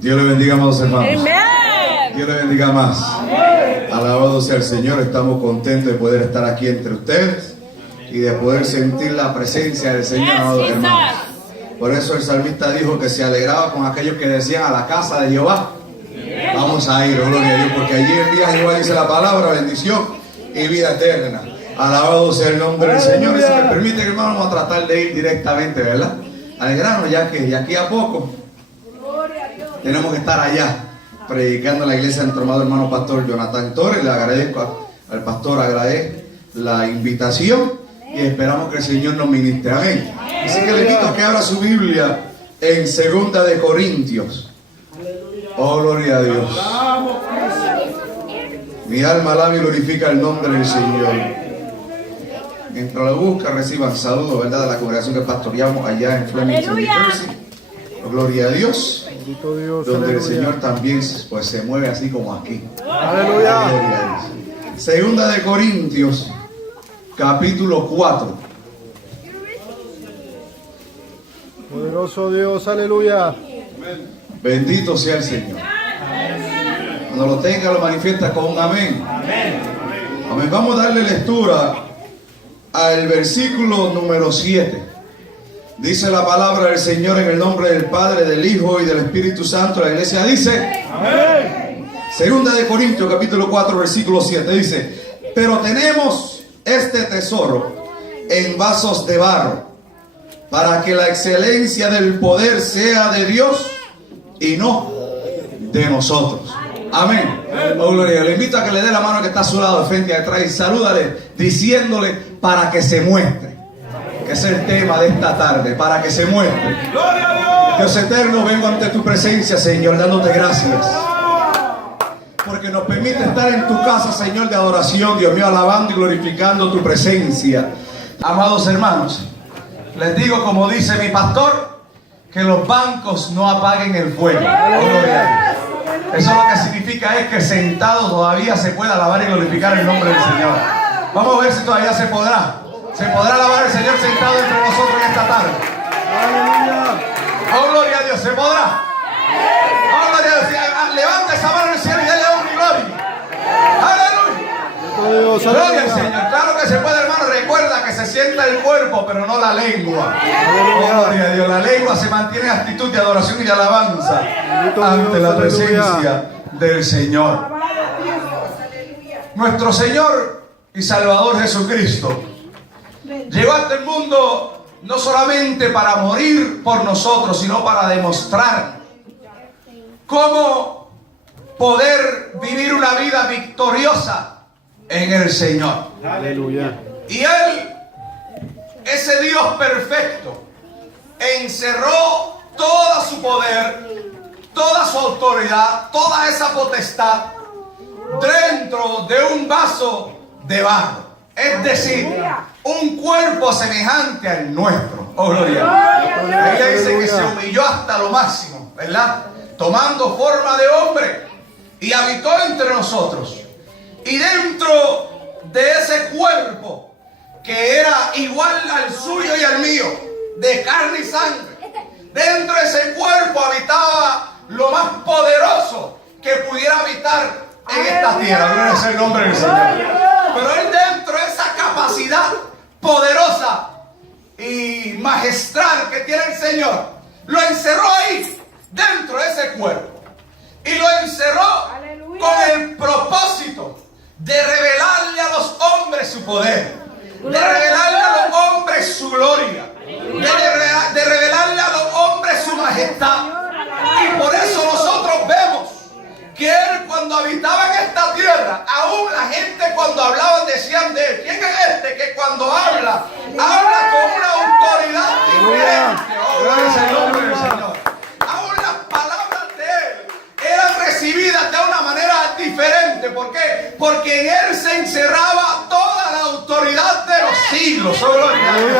Dios le bendiga, amados hermanos. Amen. Dios le bendiga más. Alabado sea el Señor. Estamos contentos de poder estar aquí entre ustedes y de poder sentir la presencia del Señor, amados hermanos. Por eso el salmista dijo que se alegraba con aquellos que decían: a la casa de Jehová vamos a ir, gloria a Dios, porque allí el día Jehová dice la palabra, bendición y vida eterna. Alabado sea el nombre del Señor. Y si me permite, hermano, vamos a tratar de ir directamente, ¿verdad?, al grano, ya que de aquí a poco tenemos que estar allá predicando en la iglesia de nuestro amado hermano pastor Jonathan Torres. Le agradezco al pastor la invitación y esperamos que el Señor nos ministre. Amén. Así que le invito a que abra su Biblia en 2 de Corintios. Oh, gloria a Dios. Mi alma alaba y glorifica el nombre del Señor. Mientras lo busca, reciban saludos, ¿verdad?, de la congregación que pastoreamos allá en Flemington, New Jersey. Oh, gloria a Dios. Dios, Donde aleluya. el Señor también pues se mueve así como aquí. Aleluya. Gloria a Dios. 2 de Corintios, capítulo 4. Poderoso Dios, aleluya. Bendito sea el Señor. Cuando lo tenga, lo manifiesta con un amén. Amén. Vamos a darle lectura al versículo número 7. Dice la palabra del Señor en el nombre del Padre, del Hijo y del Espíritu Santo. La iglesia dice: amén. 2 de Corintios capítulo 4 versículo 7 dice: pero tenemos este tesoro en vasos de barro, para que la excelencia del poder sea de Dios y no de nosotros. Amén. Oh, gloria. Le invito a que le dé la mano que está a su lado, de frente y atrás, y salúdale diciéndole: para que se muestre. Que es el tema de esta tarde, para que se muestre. Dios eterno, vengo ante tu presencia, Señor, dándote gracias, porque nos permite estar en tu casa, Señor, de adoración, Dios mío, alabando y glorificando tu presencia. Amados hermanos, les digo, como dice mi pastor, que los bancos no apaguen el fuego. Oh, gloria a Dios. Eso lo que significa es que sentado todavía se puede alabar y glorificar el nombre del Señor. Vamos a ver si todavía se podrá. ¿Se podrá alabar al Señor sentado entre nosotros en esta tarde? Oh, gloria a Dios, ¿se podrá? Oh, gloria a Dios. Levanta esa mano al cielo y dale honra y gloria. Aleluya. Gloria al Señor. Claro que se puede, hermano. Recuerda que se sienta el cuerpo, pero no la lengua. Oh, gloria a Dios. La lengua se mantiene en actitud de adoración y de alabanza ante la presencia del Señor. Nuestro Señor y Salvador Jesucristo llegó a este mundo no solamente para morir por nosotros, sino para demostrar cómo poder vivir una vida victoriosa en el Señor. Aleluya. Y Él, ese Dios perfecto, encerró todo su poder, toda su autoridad, toda esa potestad dentro de un vaso de barro. Es decir, un cuerpo semejante al nuestro. Oh, gloria. Ella dice que se humilló hasta lo máximo, ¿verdad?, tomando forma de hombre, y habitó entre nosotros. Y dentro de ese cuerpo, que era igual al suyo y al mío, de carne y sangre, dentro de ese cuerpo habitaba lo más poderoso que pudiera habitar en esta tierra. Gloria es el nombre del Señor. Pero Él, dentro de esa capacidad poderosa y magistral que tiene el Señor, lo encerró ahí, dentro de ese cuerpo. Y lo encerró con el propósito de revelarle a los hombres su poder, de revelarle a los hombres su gloria, de revelarle a los hombres su majestad. Y por eso nosotros vemos que Él, cuando habitaba en esta tierra, aún la gente cuando hablaban decían de Él: ¿quién es este que cuando habla con una autoridad diferente? Oh, es el nombre del Señor. Aún las palabras de Él eran recibidas de una manera diferente. ¿Por qué? Porque en Él se encerraba toda la autoridad de los siglos. Oh, gloria a Dios.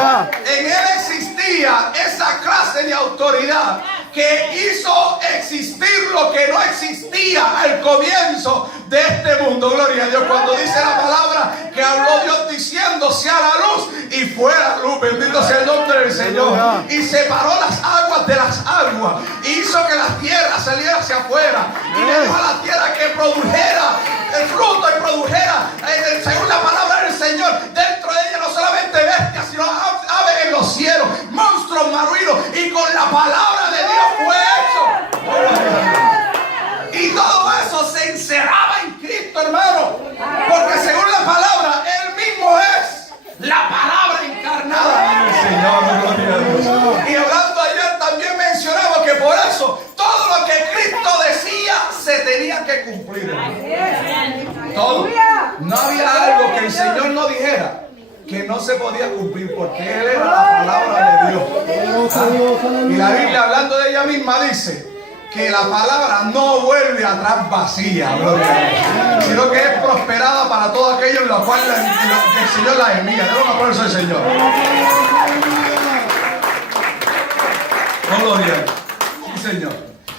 En Él existía esa clase de autoridad que hizo existir lo que no existía al comienzo de este mundo. Gloria a Dios. Cuando dice la palabra que habló Dios diciendo: sea la luz, y fuera luz. Bendito sea el nombre del Señor. Y separó las aguas de las aguas, y hizo que las tierra saliera hacia afuera. Y le dijo a la tierra que produjera el fruto y produjera, según la palabra del Señor, dentro de ella no solamente bestias, sino aves en los cielos, monstruos marinos, y con la palabra de Dios fue hecho. Y todo eso se encerraba en Cristo, hermano, porque según la palabra, Él mismo es la palabra encarnada del Señor. Gloria a Dios. Y hablando ayer también mencionamos que por eso todo lo que Cristo decía se tenía que cumplir. Todo. No había algo que el Señor no dijera que no se podía cumplir, porque Él era la palabra de Dios. Y la Biblia, hablando de ella misma, dice que la palabra no vuelve atrás vacía, sino que es prosperada para todos aquellos en los cuales el Señor la envía. Dale un aplauso al Señor. Gloria. Sí, Señor.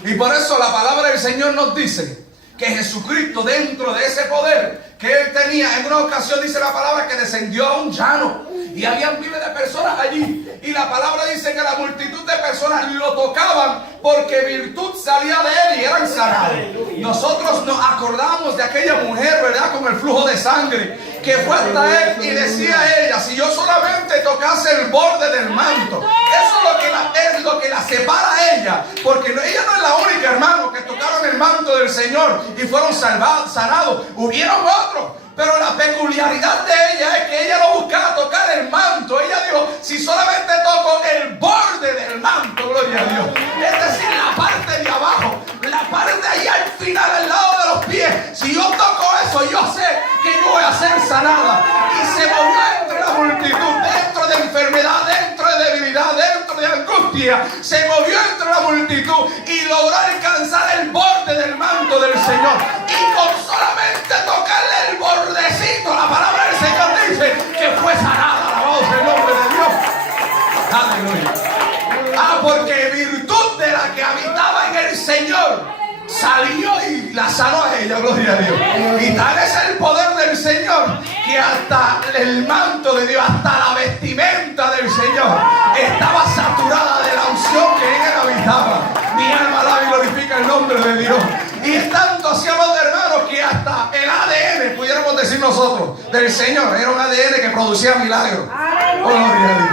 Y por eso la palabra del Señor nos dice que Jesucristo, dentro de ese poder que Él tenía, en una ocasión dice la palabra que descendió a un llano y habían miles de personas allí, y la palabra dice que la multitud de personas lo tocaban porque virtud salía de Él y eran sanados. Nosotros nos acordamos de aquella mujer, ¿verdad?, con el flujo de sangre, que fue hasta Él y decía ella: si yo solamente tocase el borde del manto. Eso es lo que la separa a ella, porque ella no es la única, hermano, que tocaron el manto del Señor y fueron sanados. Hubieron otros, pero la peculiaridad de ella es que ella no buscaba tocar el manto. Ella dijo: si solamente toco el borde del manto, gloria a Dios, es decir, la parte de abajo, la parte allá al final, al lado de los pies, si yo toco eso, yo sé que yo voy a ser sanada. Y se movió entre la multitud, dentro de enfermedad, dentro de debilidad, dentro de angustia, se movió entre la multitud y logró alcanzar el borde del manto del Señor. Y con solamente tocarle el bordecito, la palabra del Señor dice que fue sanada. Alabado sea el nombre de Dios. Aleluya. Porque virtud de la que habitaba en el Señor salió y la sanó a ella, gloria a Dios. Y tal es el poder del Señor que hasta el manto de Dios, hasta la vestimenta del Señor estaba saturada de la unción que en él habitaba. Mi alma alaba y glorifica el nombre de Dios. Y es tanto así, amados hermanos, que hasta el ADN, pudiéramos decir nosotros, del Señor, era un ADN que producía milagros. Oh, gloria a Dios.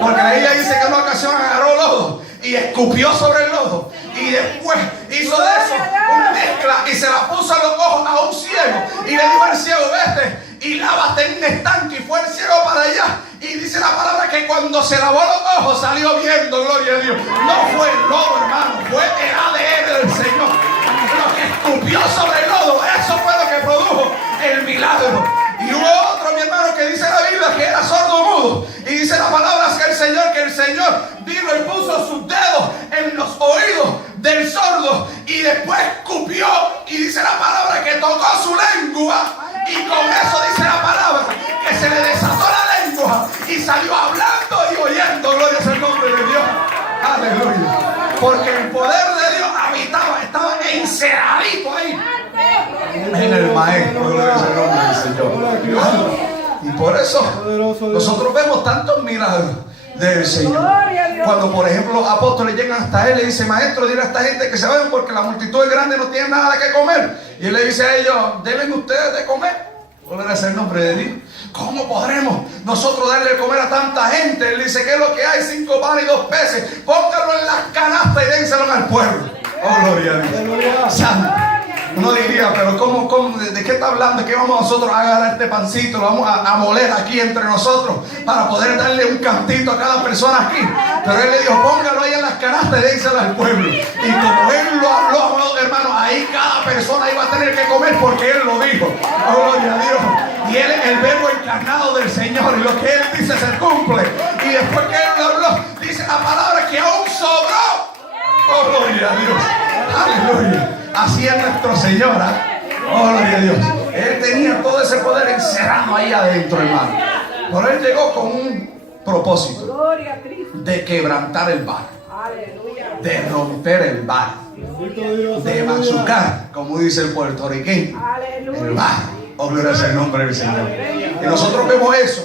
Porque la Biblia dice que en una ocasión agarró lodo y escupió sobre el lodo, y después hizo de eso una mezcla y se la puso a los ojos a un ciego, y le dijo al ciego: vete y lávate en un estanque. Y fue el ciego para allá, y dice la palabra que cuando se lavó los ojos salió viendo, gloria a Dios. No fue el lodo, hermano, fue el ADN del Señor lo que escupió sobre el lodo. Eso fue lo que produjo el milagro. Y hubo otro, mi hermano, que dice la Biblia que era sordo mudo, y dice la palabra que el Señor vino y puso sus dedos en los oídos del sordo, y después escupió, y dice la palabra que tocó su lengua, y con eso dice la palabra que se le desató la lengua y salió hablando y oyendo. Gloria al nombre de Dios. Aleluya. Porque el poder de Dios estaba encerradito ahí en el maestro. Gloria al nombre del Señor. Y por eso nosotros vemos tantos milagros del Señor. Cuando, por ejemplo, los apóstoles llegan hasta Él, le dice: maestro, dile a esta gente que se vayan porque la multitud es grande, no tienen nada que comer. Y Él le dice a ellos: denle ustedes de comer. Gloria al nombre de Dios. ¿Cómo podremos nosotros darle de comer a tanta gente? Él dice: ¿qué es lo que hay? 5 panes y 2 peces. Pónganlo en las canastas y dénselo al pueblo. Oh, gloria a Dios. Santo. Uno diría: pero ¿de qué está hablando? ¿De qué vamos nosotros a agarrar este pancito? Lo vamos a moler aquí entre nosotros para poder darle un cantito a cada persona aquí. Pero Él le dijo: póngalo ahí en las canastas y dénselo al pueblo. Y como Él lo habló, amados hermanos, ahí cada persona iba a tener que comer porque Él lo dijo. Oh, gloria a Dios. Y Él es el verbo encarnado del Señor, y lo que Él dice se cumple. Y después que Él lo habló, dice la palabra que aún sobró. Oh, gloria a Dios. Aleluya. Así es nuestro Señor. Oh, gloria a Dios. Él tenía todo ese poder encerrado ahí adentro, hermano. Pero Él llegó con un propósito: de quebrantar el varo, de romper el varo, de machucar, como dice el puertorriqueño, el varo. Oh, gloria al nombre del Señor. Y nosotros vemos eso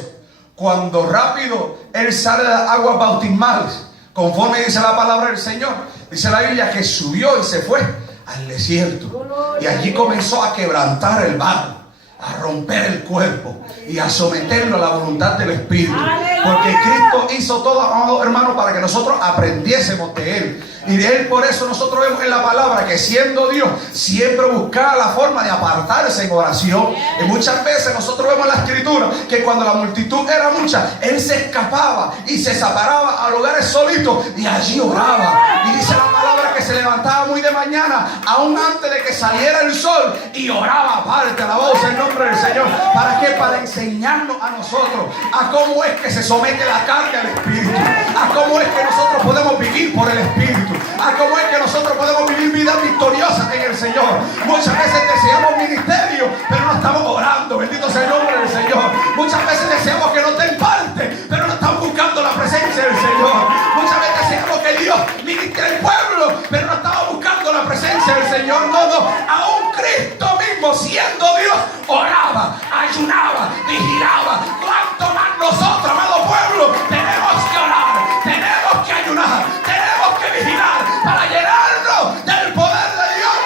cuando rápido Él sale de las aguas bautismales, conforme dice la palabra del Señor, dice la Biblia que subió y se fue al desierto. Y allí comenzó a quebrantar el barro, a romper el cuerpo y a someterlo a la voluntad del Espíritu. Porque Cristo hizo todo, amado hermano, para que nosotros aprendiésemos de Él. Y de Él, por eso nosotros vemos en la palabra que siendo Dios, siempre buscaba la forma de apartarse en oración. Y muchas veces nosotros vemos en la Escritura que cuando la multitud era mucha, Él se escapaba y se separaba a lugares solitos y allí oraba. Y dice la palabra que se levantaba muy de mañana, aún antes de que saliera el sol, y oraba aparte, alabado sea el nombre del Señor. ¿Para qué? Para enseñarnos a nosotros a cómo es que se somete la carne al Espíritu, a cómo es que nosotros podemos vivir por el Espíritu, a cómo es que nosotros podemos vivir vidas victoriosas en el Señor. Muchas veces deseamos ministerio, pero no estamos orando. Bendito sea el nombre del Señor. Muchas veces deseamos que nos den parte, pero no estamos buscando la presencia del Señor. Muchas veces deseamos que Dios ministre el pueblo, pero no estamos buscando la presencia del Señor. No, aún Cristo mismo, siendo Dios, oraba, ayunaba, vigilaba. ¿Cuánto más nosotros, amado pueblo, tenemos que orar, tenemos que ayunar, tenemos que vigilar para llenarnos del poder de Dios?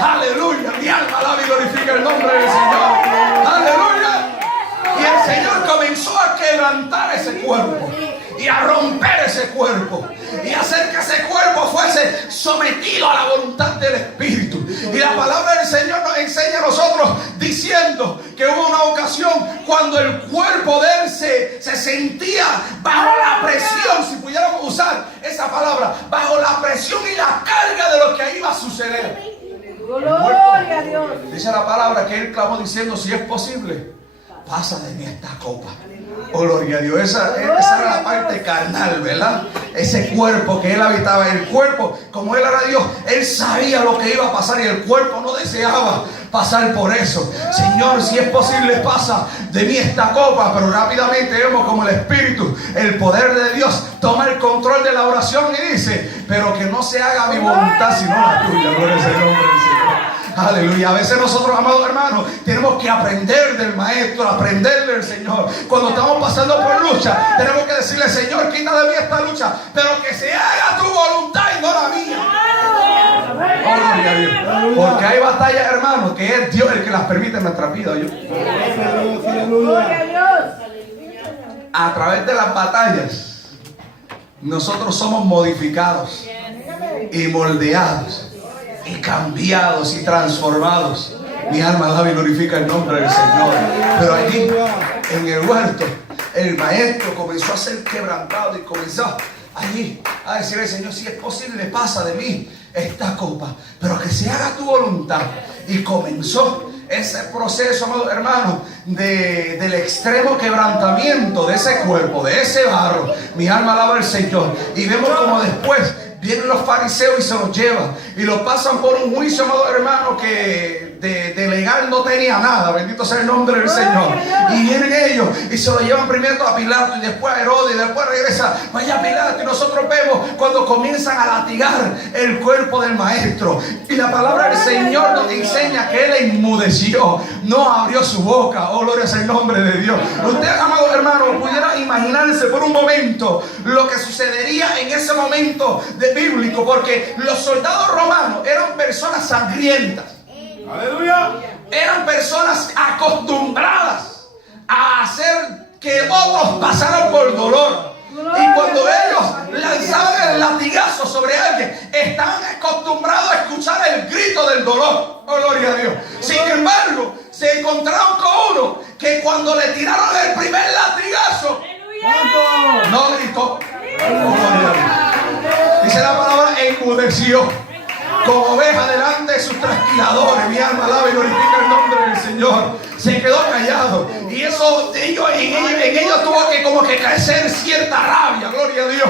Aleluya, mi alma alaba y glorifica el nombre del Señor. Aleluya. Y el Señor comenzó a quebrantar ese cuerpo y a romper ese cuerpo y hacer que ese cuerpo fuese sometido a la voluntad del Espíritu. Y la palabra del Señor nos enseña a nosotros diciendo que hubo una ocasión cuando el cuerpo de él se sentía bajo la presión, si pudiéramos usar esa palabra, bajo la presión y la carga de lo que iba a suceder. Gloria a Dios. Dice la palabra que él clamó diciendo: si es posible, pasa de mí esta copa. Oh, gloria a Dios. Esa era la parte carnal, ¿verdad? Ese cuerpo que él habitaba. El cuerpo, como él era Dios, él sabía lo que iba a pasar y el cuerpo no deseaba pasar por eso. Señor, si es posible, pasa de mí esta copa. Pero rápidamente vemos como el Espíritu, el poder de Dios, toma el control de la oración y dice: pero que no se haga mi voluntad sino la tuya. Gloria al nombre del Señor. Aleluya. A veces nosotros, amados hermanos, tenemos que aprender del Maestro, aprender del Señor. Cuando estamos pasando por lucha, tenemos que decirle: Señor, quita de mí esta lucha, pero que se haga tu voluntad y no la mía. Oh, gloria a Dios. Porque hay batallas, hermanos, que es Dios el que las permite en nuestra vida. A través de las batallas, nosotros somos modificados y moldeados y cambiados y transformados. Mi alma alaba y glorifica el nombre del Señor. Pero allí, en el huerto, el maestro comenzó a ser quebrantado y comenzó allí a decirle: Señor, si es posible, pasa de mí esta copa, pero que se haga tu voluntad. Y comenzó ese proceso, amado hermano, del extremo quebrantamiento de ese cuerpo, de ese barro. Mi alma alaba al Señor. Y vemos como después vienen los fariseos y se los llevan y los pasan por un juicio, amado hermano, que de legal no tenía nada. Bendito sea el nombre del Señor. Y vienen ellos y se lo llevan primero a Pilato y después a Herodes y después regresa vaya Pilato. Y nosotros vemos cuando comienzan a latigar el cuerpo del maestro. Y la palabra del Señor nos enseña que él enmudeció, no abrió su boca. Oh, gloria sea el nombre de Dios. Usted, amado hermano, pudiera imaginarse por un momento lo que sucedería en ese momento bíblico, porque los soldados romanos eran personas sangrientas. Aleluya. Eran personas acostumbradas a hacer que otros pasaran por dolor. Y cuando ellos lanzaban el latigazo sobre alguien, estaban acostumbrados a escuchar el grito del dolor. Oh, gloria a Dios. Sin embargo, se encontraron con uno que cuando le tiraron el primer latigazo, no gritó. Oh, gloria a Dios. Dice la palabra: enmudeció como oveja delante de sus trasquiladores. Mi alma alaba y glorifica el nombre del Señor. Se quedó callado. Y eso en ellos tuvo que como que crecer cierta rabia. Gloria a Dios.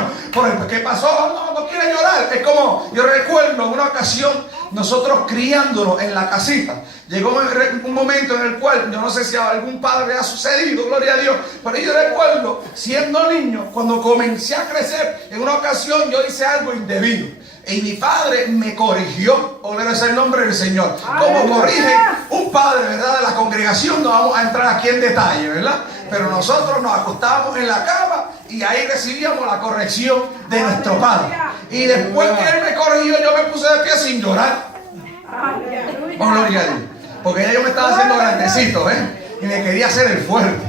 ¿Qué pasó? No quiere llorar. Es como, yo recuerdo en una ocasión, nosotros criándonos en la casita, llegó un momento en el cual, yo no sé si a algún padre le ha sucedido, gloria a Dios, pero yo recuerdo siendo niño, cuando comencé a crecer, en una ocasión yo hice algo indebido y mi padre me corrigió. Gloria sea el nombre del Señor. Como corrige un padre, ¿verdad?, de la congregación. No vamos a entrar aquí en detalle, ¿verdad? Pero nosotros nos acostábamos en la cama Y ahí recibíamos la corrección de nuestro padre. Y después que él me corrigió, yo me puse de pie sin llorar. Oh, gloria a Dios. Porque ya yo me estaba haciendo grandecito, y me quería hacer el fuerte.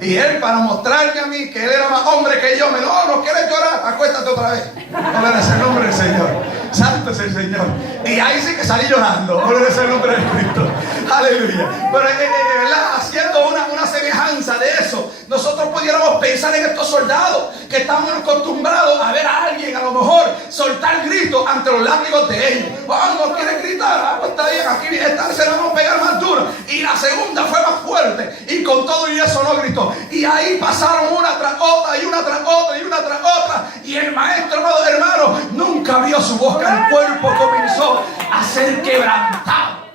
Y él, para mostrarme a mí que él era más hombre que yo, me dijo: no quieres llorar, acuéstate otra vez. Gloria es el nombre del Señor. Santo es el Señor. Y ahí sí que salí llorando. Gloria es el nombre de Cristo. Aleluya. Pero de verdad, haciendo una semejanza de eso, nosotros pudiéramos pensar en estos soldados que estamos acostumbrados a ver a alguien a lo mejor soltar gritos ante los látigos de ellos. Oh, no quieren gritar, pues está bien, aquí se la vamos a pegar más duro. Y la segunda fue más fuerte, y con todo y eso no gritó. Y ahí pasaron una tras otra, y una tras otra, y una tras otra. Y el maestro, amado hermano, nunca abrió su boca. El cuerpo comenzó a ser quebrantado,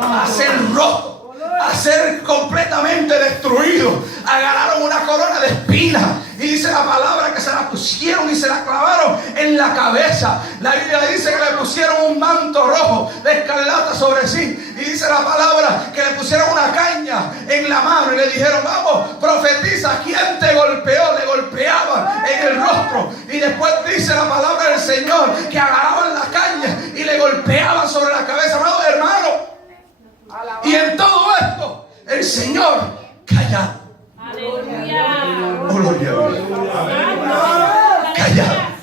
a ser roto, a ser completamente destruido. Agarraron una corona de espinas, y dice la palabra que se la pusieron y se la clavaron en la cabeza. La Biblia dice que le pusieron un manto rojo de escarlata sobre sí, y dice la palabra que le pusieron una caña en la mano y le dijeron: vamos, profetiza, ¿quién te golpeó? Le golpeaban en el rostro. Y después dice la palabra del Señor que agarraban la caña y le golpeaban sobre la cabeza. Amado hermano, y en todo esto el Señor callado. Gloria a Dios. Callado.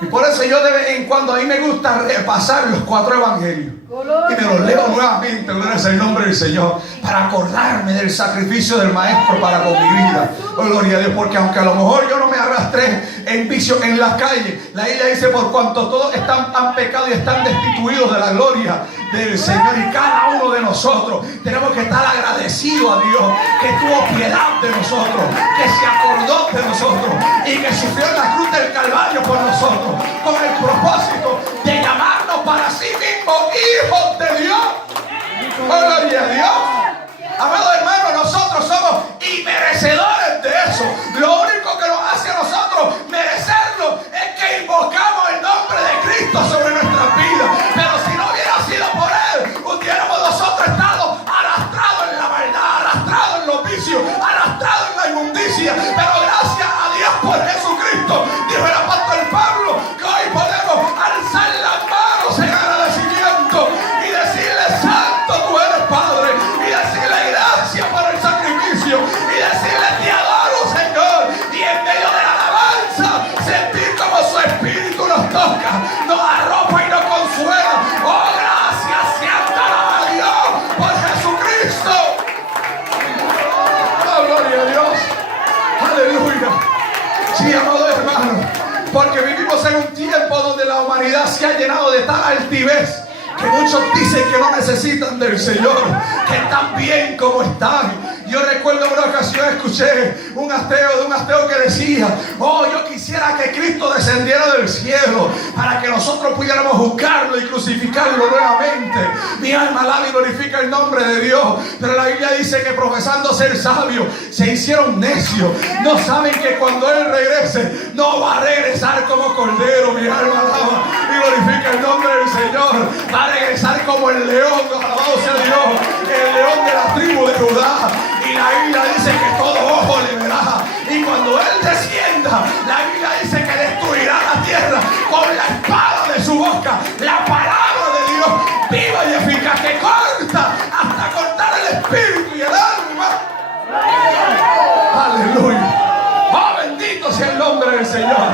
Y por eso yo de vez en cuando, a mí me gusta repasar los 4 evangelios. Y me los leo nuevamente, gloria es el nombre del Señor, para acordarme del sacrificio del Maestro para con mi vida. Oh, gloria a Dios, porque aunque a lo mejor yo no me arrastré en vicio en las calles, la Biblia dice: por cuanto todos han pecado y están destituidos de la gloria del Señor. Y cada uno de nosotros tenemos que estar agradecidos a Dios, que tuvo piedad de nosotros, que se acordó de nosotros y que sufrió en la cruz del Calvario por nosotros, con el propósito de llamarnos para sí mismo hijos de Dios. Gloria a Dios. Amado hermano, nosotros somos inmerecedores de eso. Lo único que nos hace a nosotros merecerlo es que invocamos el nombre de Cristo sobre nuestras vidas. Pero si no hubiera sido por Él, hubiéramos nosotros estado arrastrados en la maldad, arrastrados en los vicios, arrastrados en la inmundicia. Pero gracias a Dios por Jesucristo, dijo el apóstol Pablo, que hoy podemos alzar las manos en agradecimiento y decirle: santo tú eres, Padre, y decirle gracias por el sacrificio, y decirle: te adoro, Señor. Y en medio de la alabanza sentir como su espíritu nos toca, nos arropa y nos consuela. Oh, gracias, sienta a Dios por Jesucristo. Oh, gloria a Dios. Aleluya. Sí, amado hermano, porque vivimos en un tiempo donde la humanidad se ha llenado de tal altivez que muchos dicen que no necesitan del Señor, que están bien como están. Yo recuerdo en una ocasión escuché un ateo que decía: oh, yo quisiera que Cristo descendiera del cielo para que nosotros pudiéramos juzgarlo y crucificarlo nuevamente. Mi alma alaba y glorifica el nombre de Dios. Pero la Biblia dice que profesando ser sabios se hicieron necios. No saben que cuando Él regrese no va a regresar como cordero. Mi alma alaba y glorifica el nombre del Señor. Va a regresar como el león, alabado sea Dios, el león de la tribu de Judá. Y la Biblia dice que todo ojo le verá. Y cuando Él descienda, la Biblia dice que destruirá la tierra con la espada de su boca. La palabra de Dios viva y eficaz, que corta hasta cortar el espíritu y el alma. Aleluya. Oh, bendito sea el nombre del Señor.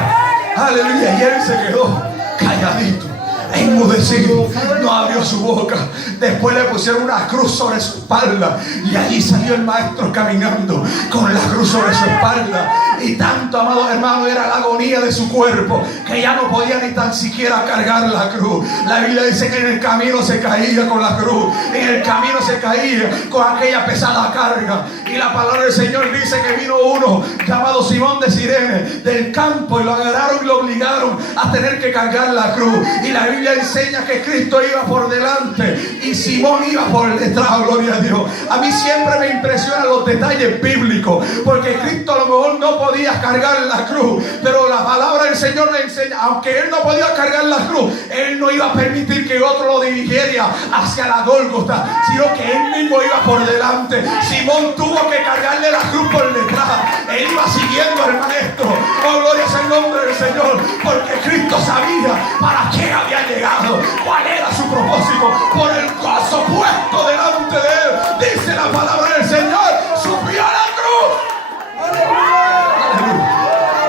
Aleluya. Y Él se quedó calladito, enmudecido, no abrió su boca. Después le pusieron una cruz sobre su espalda, y allí salió el Maestro caminando con la cruz sobre su espalda. Y tanto, amado hermano, era la agonía de su cuerpo que ya no podía ni tan siquiera cargar la cruz. La Biblia dice que en el camino se caía con la cruz, en el camino se caía con aquella pesada carga. Y la palabra del Señor dice que vino uno llamado Simón de Cirene del campo, y lo agarraron y lo obligaron a tener que cargar la cruz. Y la Biblia enseña enseña que Cristo iba por delante y Simón iba por detrás, gloria a Dios. A mí siempre me impresionan los detalles bíblicos, porque Cristo a lo mejor no podía cargar la cruz, pero la palabra del Señor le enseña, aunque Él no podía cargar la cruz, Él no iba a permitir que otro lo dirigiera hacia la Gólgota, sino que Él mismo iba por delante. Simón tuvo que cargarle la cruz por detrás. Él iba siguiendo al maestro. Oh, gloria es el nombre del Señor, porque Cristo sabía para qué había llegado, cuál era su propósito. Por el gozo puesto delante de Él, dice la palabra del Señor, subió a la cruz.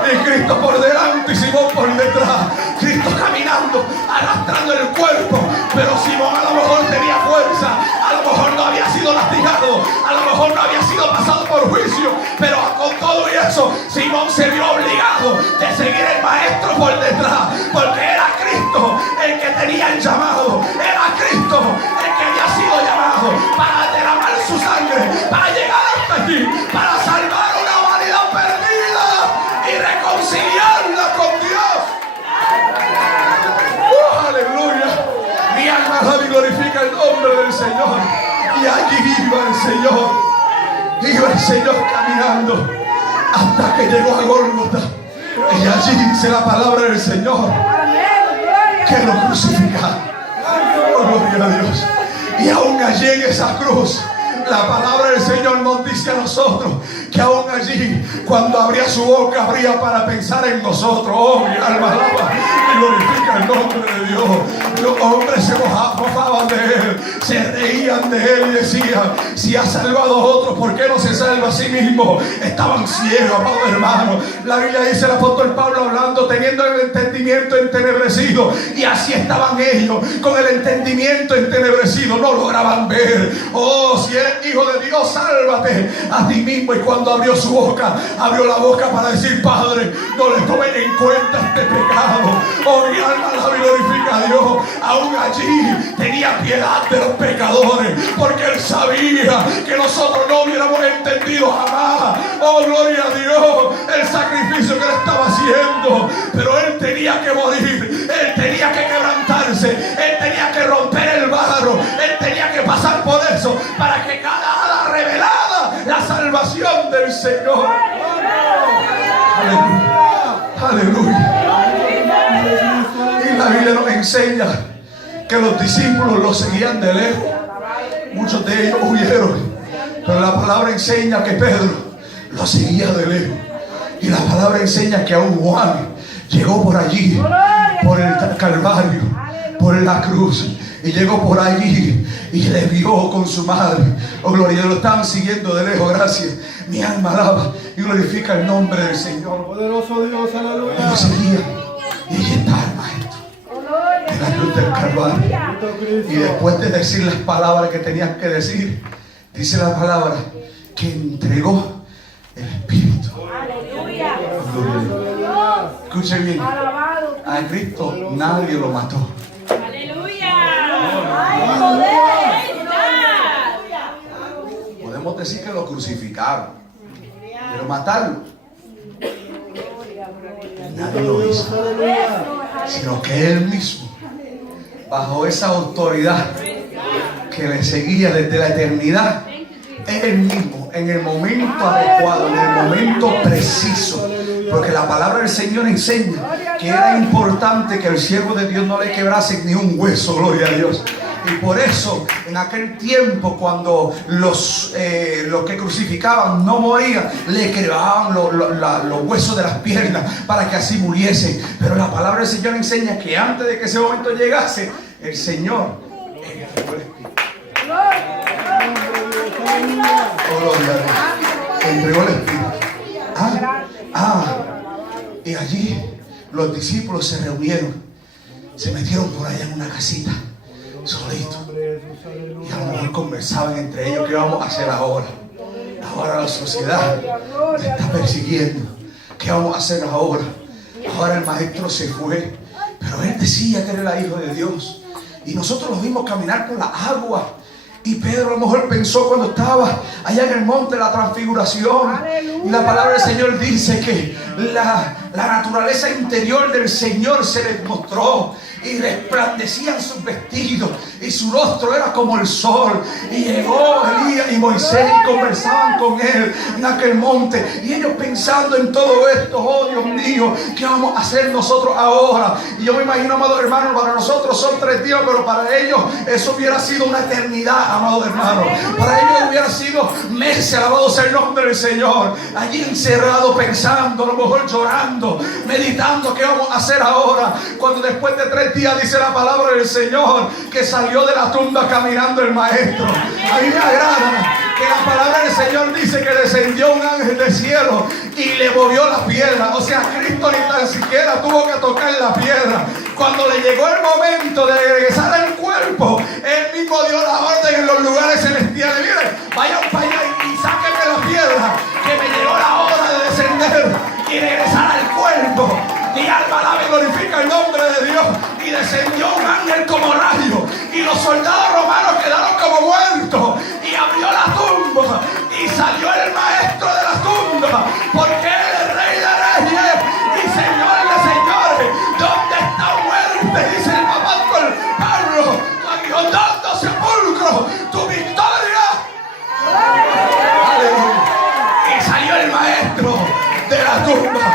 Y Cristo por delante y Simón por detrás. Cristo caminando, arrastrando el cuerpo, pero Simón a lo mejor tenía fuerza, a lo mejor no había sido lastigado, a lo mejor no había sido pasado por juicio, pero con todo y eso Simón se vio obligado de seguir el maestro por detrás, porque era Cristo el que tenía el llamado, era Cristo el que había sido llamado para derramar su sangre, para llegar hasta aquí, para salvar una humanidad perdida y reconciliarla con Dios. Aleluya. Mi alma alaba y glorifica el nombre del Señor. Y allí iba el Señor caminando hasta que llegó a Gólgota. Y allí dice la palabra del Señor que lo crucificaron. Oh, gloria a Dios. Y aún allí en esa cruz, la palabra del Señor nos dice a nosotros que aún allí, cuando abría su boca, abría para pensar en nosotros. Oh, mi alma alaba y glorifica el nombre de Dios. Los hombres se mofaban de Él, se reían de Él y decían: si ha salvado a otros, ¿por qué no se salva a sí mismo? Estaban ciegos, amados hermanos. La Biblia dice el apóstol Pablo hablando, teniendo el entendimiento entenebrecido, y así estaban ellos, con el entendimiento entenebrecido, no lograban ver. Oh, si eres hijo de Dios, sálvate a ti mismo. Y cuando abrió su boca, abrió la boca para decir: Padre, no les tomen en cuenta este pecado. Oh, mi alma alaba y glorifica a Dios. Aún allí tenía piedad de los pecadores, porque Él sabía que nosotros no hubiéramos entendido jamás, oh gloria a Dios, el sacrificio que Él estaba haciendo. Pero Él tenía que morir, Él tenía que quebrantarse, Él tenía que romper el barro, Él tenía que pasar por eso, para que quedara revelada la salvación del Señor. Aleluya, aleluya. Y la Biblia nos enseña que los discípulos lo seguían de lejos. Muchos de ellos huyeron, pero la palabra enseña que Pedro lo seguía de lejos. Y la palabra enseña que aún Juan llegó por allí, por el Calvario, por la cruz, y llegó por allí y le vio con su madre. Oh gloria, lo estaban siguiendo de lejos. Gracias. Mi alma alaba y glorifica el nombre del Señor. Poderoso Dios, aleluya. Y lo seguía, y allí está el maestro en la cruz del Calvario. Y después de decir las palabras que tenías que decir, dice la palabra que entregó el Espíritu. Aleluya. Escuche bien, a Cristo nadie lo mató. Podemos decir que lo crucificaron, pero matarlo nadie lo hizo, sino que Él mismo, bajo esa autoridad que le seguía desde la eternidad, Él mismo, en el momento adecuado, en el momento preciso, porque la palabra del Señor enseña que era importante que el siervo de Dios no le quebrase ni un hueso, gloria a Dios. Y por eso en aquel tiempo, cuando los que crucificaban no morían, le quebraban los huesos de las piernas para que así muriesen. Pero la palabra del Señor enseña que antes de que ese momento llegase, el Señor entregó el Espíritu. Oh, gloria a Dios. Entregó el Espíritu. Y allí los discípulos se reunieron, se metieron por allá en una casita, solitos, y a lo mejor conversaban entre ellos: ¿qué vamos a hacer ahora? Ahora la sociedad nos está persiguiendo. ¿Qué vamos a hacer ahora? Ahora el maestro se fue, pero él decía que era el Hijo de Dios, y nosotros lo vimos caminar por la agua. Y Pedro a lo mejor pensó cuando estaba allá en el monte de la transfiguración. Y la palabra del Señor dice que la naturaleza interior del Señor se les mostró. y resplandecían sus vestidos y su rostro era como el sol. Y llegó Elías y Moisés y conversaban con él en aquel monte, y ellos pensando en todo esto: oh Dios mío, ¿qué vamos a hacer nosotros ahora? Y yo me imagino, amados hermanos, para nosotros son 3 días, pero para ellos eso hubiera sido una eternidad, amados hermanos. Para ellos hubiera sido meses, alabado sea el nombre del Señor, allí encerrado pensando, a lo mejor llorando, meditando qué vamos a hacer ahora, cuando después de 3 días dice la palabra del Señor que salió de la tumba caminando el maestro. A mí me agrada que la palabra del Señor dice que descendió un ángel del cielo y le movió la piedra. O sea, Cristo ni tan siquiera tuvo que tocar la piedra. Cuando le llegó el momento de regresar al cuerpo, Él mismo dio la orden en los lugares celestiales: miren, vayan para allá y sáquenme la piedra, que me llegó la hora de descender y regresar al cuerpo. Mi alma alaba y glorifica el nombre de Dios. Y descendió un ángel como rayo, y los soldados romanos quedaron como muertos, y abrió la tumba y salió el maestro de la tumba, porque él es Rey de Reyes y Señor de Señores. ¿Dónde está muerte?, dice el apóstol Pablo, tu aguijondando sepulcro, tu victoria. Aleluya. Y salió el maestro de la tumba,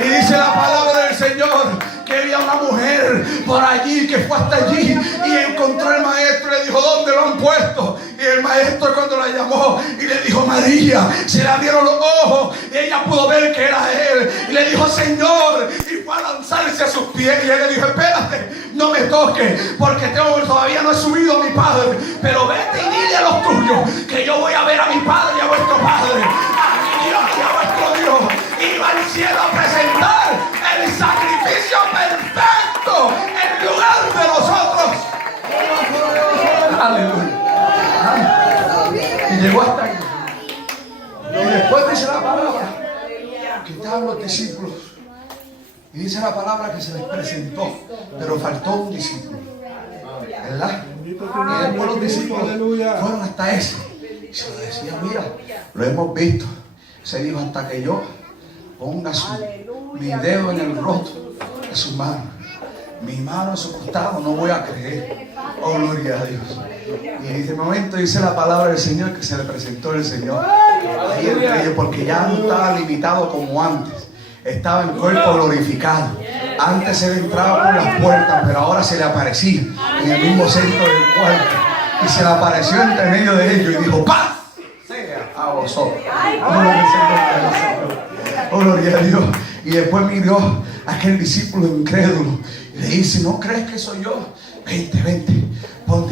y dice la palabra del Señor que había una mujer por allí que fue hasta allí y encontró al maestro y le dijo: ¿dónde lo han puesto? Y el maestro, cuando la llamó y le dijo: María, se le abrieron los ojos y ella pudo ver que era él, y le dijo: Señor, y fue a lanzarse a sus pies, y él le dijo: espérate, no me toques, porque todavía no he subido a mi padre, pero vete y dile a los tuyos que yo voy a ver a mi padre y a vuestro padre, a mi Dios y a vuestro Dios. Iba al cielo a presentar el sacrificio perfecto en lugar de nosotros. Aleluya. Y llegó hasta ahí. Y después dice la palabra que estaban los discípulos, y dice la palabra que se les presentó, pero faltó un discípulo, ¿verdad? Y después los discípulos fueron hasta ese y se lo decían: mira, lo hemos visto. Se dijo: hasta que yo ponga mi dedo en el rostro de su mano, mi mano en su costado, no voy a creer. Oh, gloria a Dios. Y en ese momento dice la palabra del Señor que se le presentó el Señor ahí entre ellos, porque ya no estaba limitado como antes, estaba en cuerpo glorificado. Antes él entraba por las puertas, pero ahora se le aparecía en el mismo centro del cuarto, y se le apareció entre medio de ellos y dijo: paz sea a vosotros. Oh, gloria a Dios. Y después miró a aquel discípulo incrédulo y le dice: ¿no crees que soy yo? Vente, pon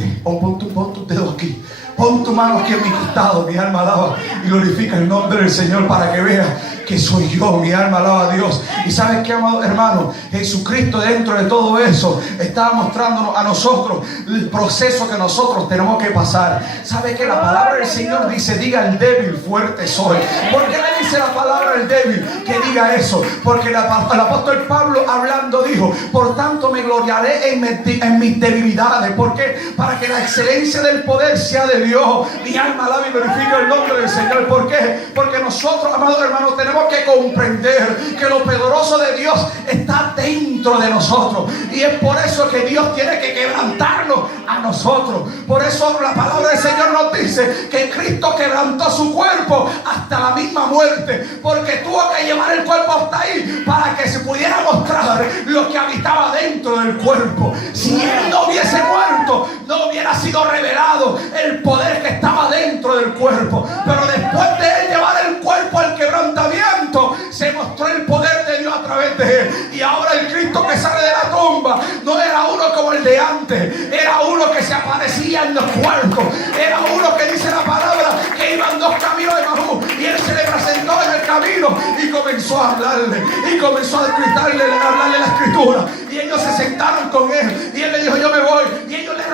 tu dedo aquí, pon tu mano aquí en mi costado. Mi alma alaba y glorifica el nombre del Señor, para que vea que soy yo. Mi alma alaba a Dios. Y ¿sabes qué, amado hermano? Jesucristo, dentro de todo eso, estaba mostrándonos a nosotros el proceso que nosotros tenemos que pasar. ¿Sabe que la palabra del Señor dice: diga el débil, fuerte soy? ¿Por qué le dice la palabra al débil que diga eso? Porque el apóstol Pablo, hablando, dijo: por tanto me gloriaré en mis debilidades. ¿Por qué? Para que la excelencia del poder sea de Dios. Mi alma alaba y glorifica el nombre del Señor. ¿Por qué? Porque nosotros, amados hermanos, tenemos que comprender que lo poderoso de Dios está dentro de nosotros, y es por eso que Dios tiene que quebrantarnos a nosotros. Por eso la palabra del Señor nos dice que Cristo quebrantó su cuerpo hasta la misma muerte, porque tuvo que llevar el cuerpo hasta ahí para que se pudiera mostrar lo que habitaba dentro del cuerpo. Si Él no hubiese muerto, no hubiera sido revelado el poder que estaba dentro del cuerpo. Pero después de Él llevar el cuerpo al quebrantamiento, se mostró el poder de Dios a través de Él. Y ahora el Cristo que sale de la tumba no era uno como el de antes, era uno que se aparecía en los cuartos, era uno que dice la palabra que iban 2 caminos de Emaús, y Él se le presentó en el camino y comenzó a hablarle, y comenzó a gritarle, a hablarle la escritura, y ellos se sentaron con Él, y Él le dijo: yo me voy. Y ellos le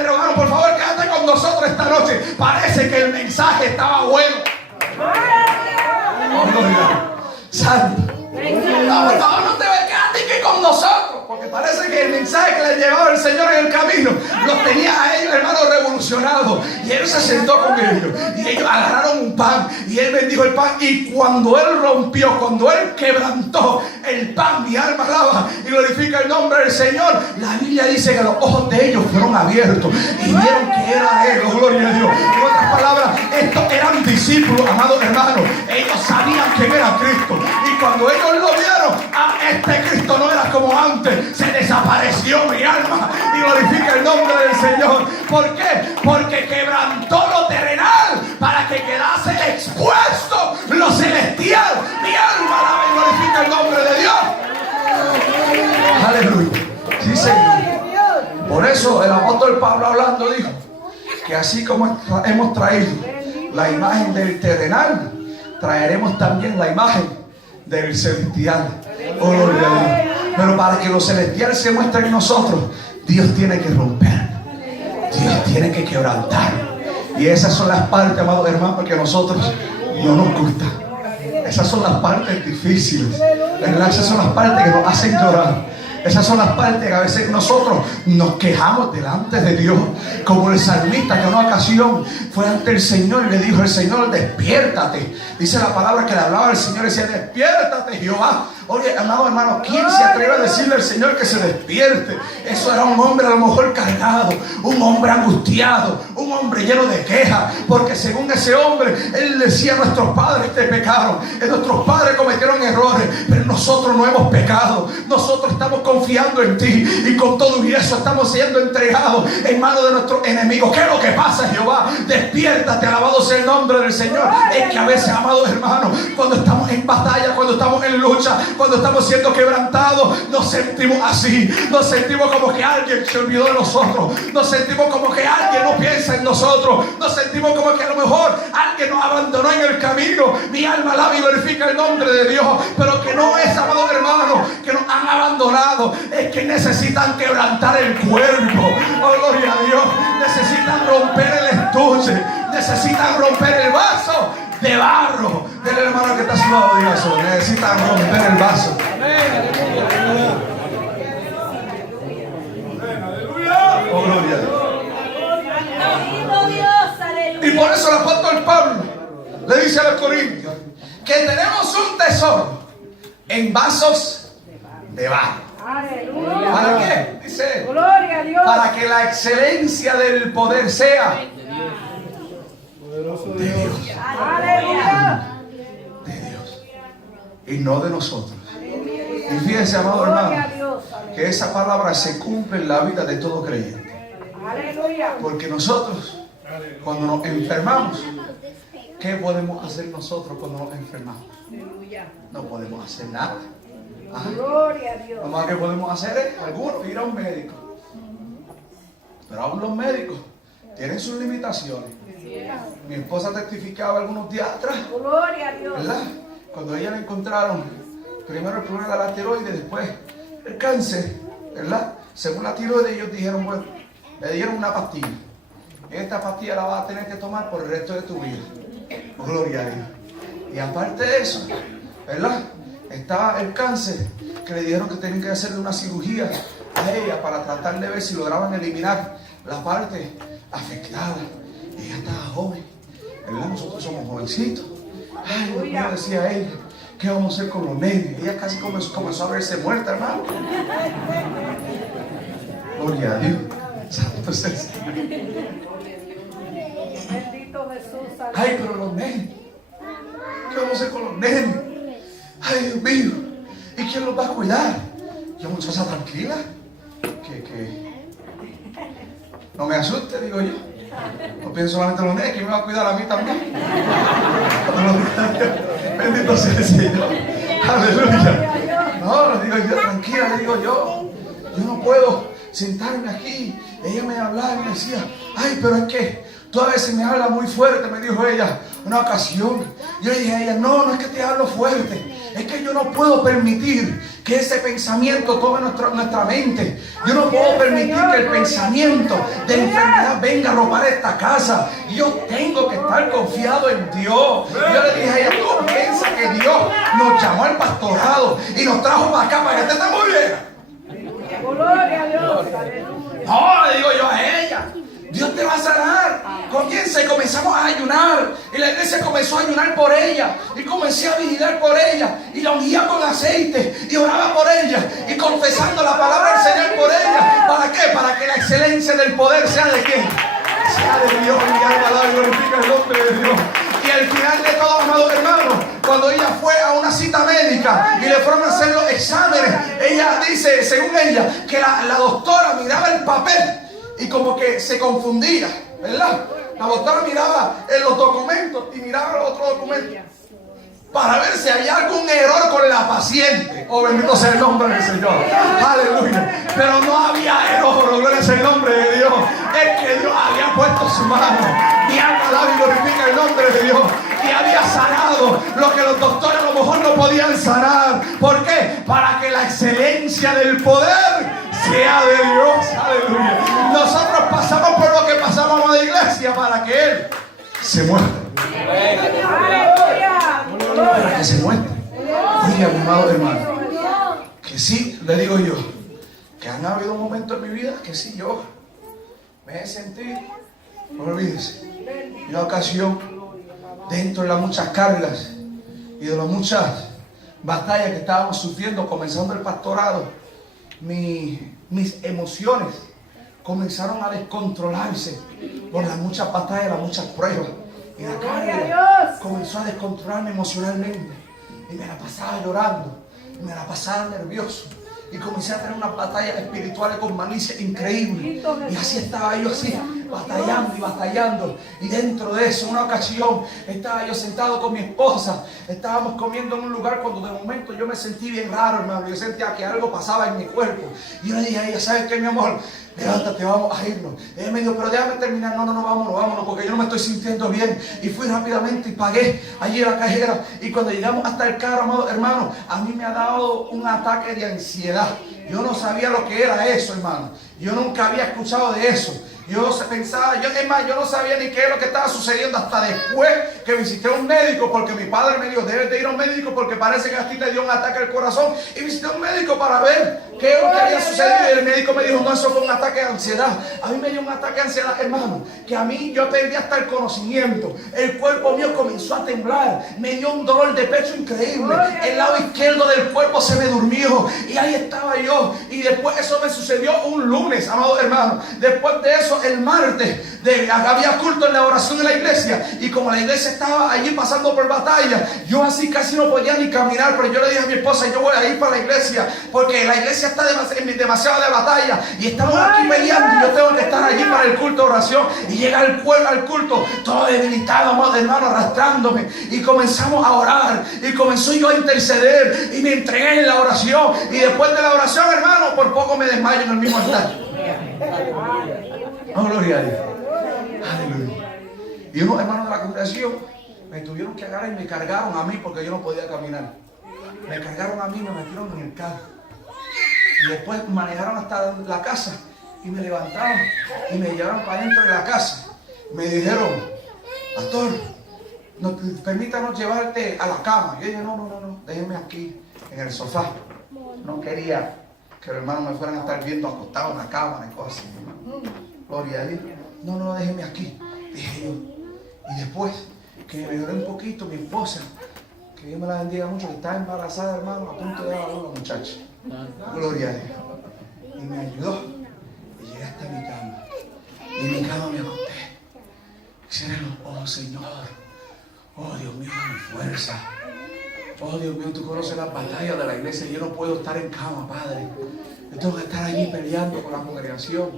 rogaron: por favor, quédate con nosotros esta noche. Parece que el mensaje estaba bueno. Oh, gloria. Santo. No, por favor, no te vayas, quédate aquí con nosotros, porque parece que el mensaje que le llevaba el Señor en el camino los tenía a ellos, hermanos, revolucionados. Y él se sentó con ellos. Y ellos agarraron un pan. Y él bendijo el pan. Y cuando él rompió, cuando él quebrantó el pan, mi alma alaba y glorifica el nombre del Señor. La Biblia dice que los ojos de ellos fueron abiertos. Y vieron que era él. Oh, gloria a Dios. En otras palabras, estos eran discípulos, amados hermanos. Ellos sabían quién era Cristo. Y cuando ellos lo vieron, este Cristo no era como antes. Se desapareció mi alma y glorifica el nombre del Señor. ¿Por qué? Porque quebrantó lo terrenal para que quedase expuesto lo celestial. Mi alma alaba y glorifica el nombre de Dios. Aleluya. Sí, Señor. Por eso el apóstol Pablo hablando dijo que así como hemos traído la imagen del terrenal, traeremos también la imagen del celestial. Oh, gloria a Dios. Pero para que lo celestial se muestre en nosotros, Dios tiene que romper. Dios tiene que quebrantar. Y esas son las partes, amados hermanos, que a nosotros no nos gustan. Esas son las partes difíciles, ¿verdad? Esas son las partes que nos hacen llorar. Esas son las partes que a veces nosotros nos quejamos delante de Dios. Como el salmista que en una ocasión fue ante el Señor y le dijo al Señor: despiértate. Dice la palabra que le hablaba al Señor y decía: despiértate, Jehová. Oye, amado hermano, ¿quién se atreve a decirle al Señor que se despierte? Eso era un hombre a lo mejor cargado, un hombre angustiado, un hombre lleno de quejas, porque según ese hombre, él decía: nuestros padres te pecaron, nuestros padres cometieron errores, pero nosotros no hemos pecado, nosotros estamos confiando en ti, y con todo y eso estamos siendo entregados en manos de nuestros enemigos. ¿Qué es lo que pasa, Jehová? Despiértate, alabado sea el nombre del Señor. Es que a veces, amados hermanos, cuando estamos en batalla, cuando estamos en lucha, cuando estamos siendo quebrantados, nos sentimos así, nos sentimos como que alguien se olvidó de nosotros, nos sentimos como que alguien no piensa en nosotros, nos sentimos como que a lo mejor alguien nos abandonó en el camino. Mi alma alaba y glorifica el nombre de Dios, pero que no es, amados hermanos, que nos han abandonado, es que necesitan quebrantar el cuerpo. Oh, gloria a Dios. Necesitan romper el estuche, necesitan romper el vaso de barro. Del hermano que está a su lado, diga eso. Necesitan romper el vaso. Oh, gloria a Dios. Y por eso el apóstol Pablo le dice a los corintios que tenemos un tesoro en vasos de barro. Aleluya. ¿Para qué? Dice: Gloria a Dios. para que la excelencia del poder sea Poderoso de Dios. Dios. Aleluya. De Dios y no de nosotros. Y fíjense, amado Gloria a hermano, Dios. que esa palabra se cumple en la vida de todo creyente. Aleluya. Porque nosotros, cuando nos enfermamos, ¿qué podemos hacer nosotros cuando nos enfermamos? No podemos hacer nada. Ajá. Gloria a Dios. Lo más que podemos hacer es, algunos, ir a un médico. Pero aún los médicos tienen sus limitaciones. Mi esposa testificaba algunos días atrás, Gloria a Dios. ¿verdad? Cuando ella le encontraron primero el problema de la tiroides, después el cáncer, ¿verdad? Según la tiroides, ellos dijeron: bueno, le dieron una pastilla. Esta pastilla la vas a tener que tomar por el resto de tu vida. Oh, gloria a Dios. Y aparte de eso, ¿verdad? Estaba el cáncer, que le dijeron que tenían que hacerle una cirugía a ella para tratar de ver si lograban eliminar la parte afectada. Ella estaba joven, ¿verdad? Nosotros somos jovencitos. Ay, Dios mío, decía ella, ¿qué vamos a hacer con los nenes? Ella casi comenzó a verse muerta, hermano. Gloria a Dios. Santo es el Señor. Bendito Jesús. Ay, pero los nenes, ¿qué vamos a hacer con los nenes? Ay, Dios mío, ¿y quién los va a cuidar? Yo, muchacha, tranquila, que no me asuste, digo yo. No pienso solamente en los nenes, ¿quién me va a cuidar a mí también? Bendito sea el Señor. Aleluya. No, le digo yo, tranquila, le digo yo no puedo sentarme aquí. Ella me hablaba y me decía: ay, pero es que tú a veces me hablas muy fuerte, me dijo ella una ocasión. Yo le dije a ella: no es que te hablo fuerte, es que yo no puedo permitir que ese pensamiento tome nuestra mente. Yo no puedo permitir que el pensamiento de enfermedad venga a robar esta casa. Yo tengo que estar confiado en Dios. Yo le dije a ella: tú piensas que Dios nos llamó al pastorado y nos trajo para acá para que te muriera. Gloria a Dios. No, le digo yo a ella. Dios te va a sanar. Comienza y comenzamos a ayunar. Y la iglesia comenzó a ayunar por ella. Y comencé a vigilar por ella. Y la ungía con aceite. Y oraba por ella. Y confesando la palabra del Señor por ella. ¿Para qué? Para que la excelencia del poder sea de quién. Sea de Dios. Mi alma alaba y glorifica el nombre de Dios. Y al final de todo, amados hermanos, cuando ella fue a una cita médica y le fueron a hacer los exámenes, ella dice, según ella, que la doctora miraba el papel y como que se confundía, ¿verdad? La doctora miraba en los documentos y miraba los otros documentos para ver si había algún error con la paciente. Oh, bendito sea el nombre del Señor. Aleluya. Pero no había error, gloria sea el nombre de Dios. Es que Dios había puesto su mano. Mi alma alaba y glorifica el nombre de Dios. Y había sanado lo que los doctores a lo mejor no podían sanar. ¿Por qué? Para que la excelencia del poder sea de Dios. Aleluya. Nosotros pasamos por lo que pasamos en la iglesia para que Él se muestre. Para que se muestre. Oiga, mi amado hermano, que sí, le digo yo, que han habido momentos en mi vida que sí, yo me he sentido, no olvides, en una ocasión, dentro de las muchas cargas y de las muchas batallas que estábamos sufriendo, comenzando el pastorado, mis emociones comenzaron a descontrolarse por las muchas batallas, las muchas pruebas. Y la carga comenzó a descontrolarme emocionalmente. Y me la pasaba llorando. Y me la pasaba nervioso. Y comencé a tener unas batallas espirituales con malicia increíble. Y así estaba yo así, batallando y batallando. Y dentro de eso, una ocasión, estaba yo sentado con mi esposa. Estábamos comiendo en un lugar cuando de momento yo me sentí bien raro, hermano. Yo sentía que algo pasaba en mi cuerpo. Y yo le dije a ella, ¿sabes qué, mi amor? Levántate, vamos a irnos. Ella me dijo, pero déjame terminar. No, vámonos, porque yo no me estoy sintiendo bien. Y fui rápidamente y pagué allí en la cajera. Y cuando llegamos hasta el carro, amado hermano, a mí me ha dado un ataque de ansiedad. Yo no sabía lo que era eso, hermano. Yo nunca había escuchado de eso. Yo pensaba, yo no sabía ni qué es lo que estaba sucediendo hasta después que visité a un médico, porque mi padre me dijo, debes de ir a un médico porque parece que a ti te dio un ataque al corazón. Y visité a un médico para ver qué es lo que había sucedido. Y el médico me dijo, no, eso fue un ataque de ansiedad. A mí me dio un ataque de ansiedad, hermano, que a mí yo perdí hasta el conocimiento. El cuerpo mío comenzó a temblar. Me dio un dolor de pecho increíble. El lado izquierdo del cuerpo se me durmió. Y ahí estaba yo. Y después eso me sucedió un lunes, amado hermano. Después de eso, el martes había culto en la oración de la iglesia. Y como la iglesia estaba allí pasando por batalla, yo así casi no podía ni caminar. Pero yo le dije a mi esposa, yo voy a ir para la iglesia, porque la iglesia está demasiado de batalla. Y estamos aquí peleando y yo tengo que estar allí para el culto de oración. Y llega el pueblo al culto, todo debilitado, amado hermano, arrastrándome. Y comenzamos a orar. Y comenzó yo a interceder. Y me entregué en la oración. Y después de la oración, hermano, por poco me desmayo en el mismo altar. Oh, gloria a Dios. Aleluya. Y unos hermanos de la congregación me tuvieron que agarrar y me cargaron a mí porque yo no podía caminar. Me cargaron a mí y me metieron en el carro. Y después me manejaron hasta la casa y me levantaron y me llevaron para dentro de la casa. Me dijeron, pastor, permítanos llevarte a la cama. Yo dije, no, déjenme aquí en el sofá. No quería que los hermanos me fueran a estar viendo acostado en la cama y cosas así, hermano. Gloria a Dios. No, déjeme aquí, dije yo. Y después que me lloré un poquito, mi esposa, que Dios me la bendiga mucho, que estaba embarazada, hermano, a punto de dar a luz a la muchacha. Gloria a Dios. Y me ayudó. Y llegué hasta mi cama. Y en mi cama me acosté. Oh Señor. Oh Dios mío, dame fuerza. Oh Dios mío, tú conoces las batallas de la iglesia. Yo no puedo estar en cama, Padre. Yo tengo que estar allí peleando con la congregación.